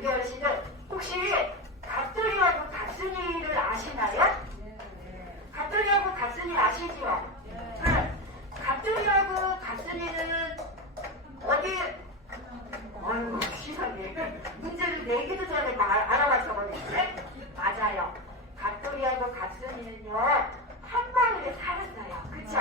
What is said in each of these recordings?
우리 어르신들 혹시 갑돌이하고 갑순이를 아시나요? 갑돌이하고 갑순이 아시죠? 네. 갑돌이하고 갑순이는 어디 아이고 시상해 문제를 내기도 전에 다 알아맞혀 버리네 맞아요 갑돌이하고 갑순이는요 한 마을에 살았어요 그쵸?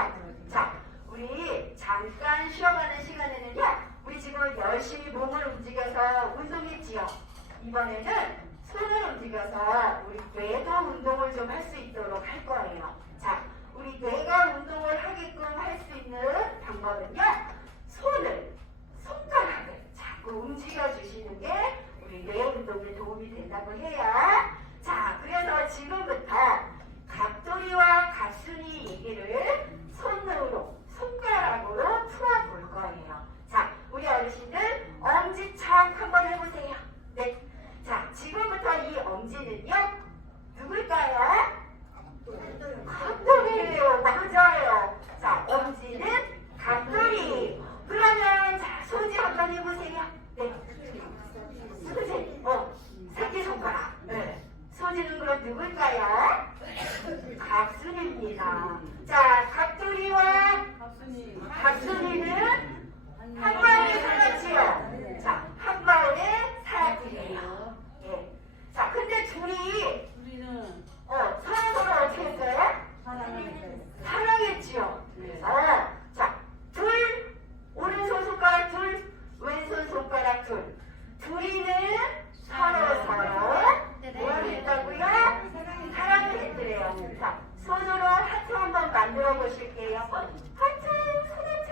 자 우리 잠깐 쉬어가는 시간에는요 우리 지금 열심히 몸을 움직여서 운동했지요 이번에는 손을 움직여서 우리 뇌도 운동을 좀 할 수 있도록 할 거예요 자 우리 뇌가 운동을 하게끔 할 수 있는 방법은요 손을 손가락을 자꾸 움직여 주시는 게 우리 뇌 운동에 도움이 된다고 해요. 자, 그래서 지금부터 갑돌이와 갑순이 얘기를 손으로, 손가락으로 풀어볼 거예요. 자, 우리 어르신들 엄지척 한번 해보세요. 네. 자, 지금부터 이 엄지는요, 누굴까요? 갑돌이에요. 맞아요. 자, 엄지는 갑돌이. 그러면 자, 소지 한번 해보세요. 네. 소지. 어, 새끼손가락. 네. 소지는 그럼 누굴까요? 갑순입니다. 자, 갑돌이와 갑순이는 한 마을에 살았지요. 자, 한 마을에 살았대요. 예. 자, 근데 둘이 우리는 어, 서로 서로 어떻게 했어요? 사랑을 사랑했지요. 그래서 자, 둘 오른손 손가락 둘, 왼손 손가락 둘. 둘이는 서로 서로 뭘 했다고요? 사랑을 했더래요. 자, 손으로 하트 한번 만들어 보실게요. 어, 하트, 손 하트.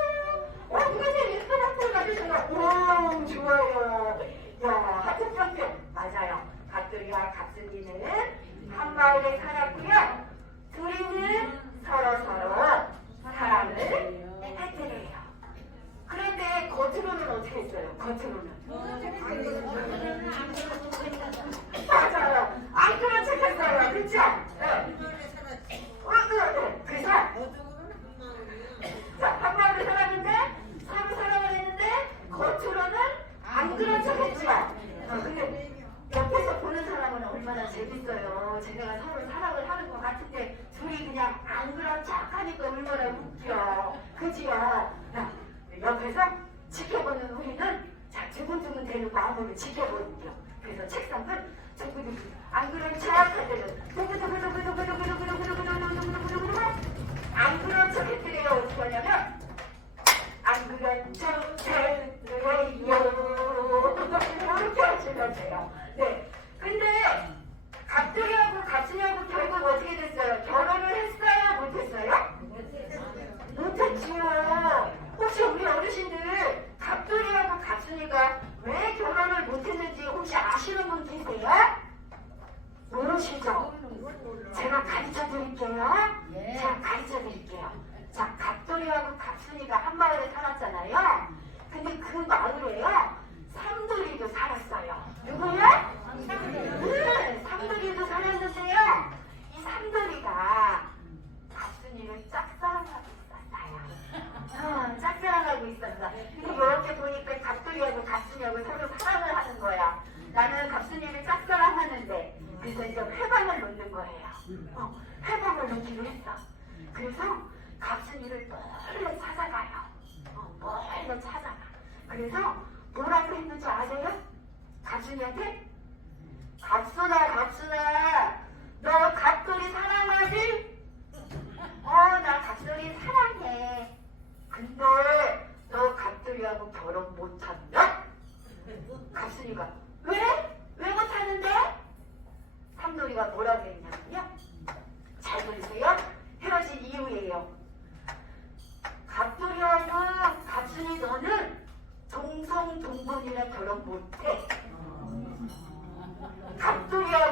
어, 누가 제일 예쁜 하트 만드셨나? 오, 좋아요. 야, 하트 뿅뿅. 맞아요. 갑돌이와 갑순이는 한 마을에 살았고요. 둘이는 서로 서로 사랑을 했더래요. 그런데 겉으로는 어떻게 했어요? 겉으로는. 맞아요. 안 그런 척 했어요. 그쵸? 네. 어, 네, 네. 그래서, 자, 한 마을에 살았는데, 서로 사랑을 했는데, 겉으로는 안 그런 척 했죠? 어, 근데, 옆에서 보는 사람은 얼마나 재밌어요. 쟤네가 서로 사랑을 하는 것 같은데, 둘이 그냥 안 그런 척 하니까 얼마나 웃겨. 그지요? 야, 옆에서 지켜보는 자 대는 마음으로 지켜보는 겨. 그래서 책상은 두근두근 안 그런 척 몰래 찾아가요. 어, 몰래 찾아가. 그래서 뭐라고 했는지 아세요? 갑순이한테 갑순아 갑순아 동성 동본이라 결혼 못해. 갑돌이야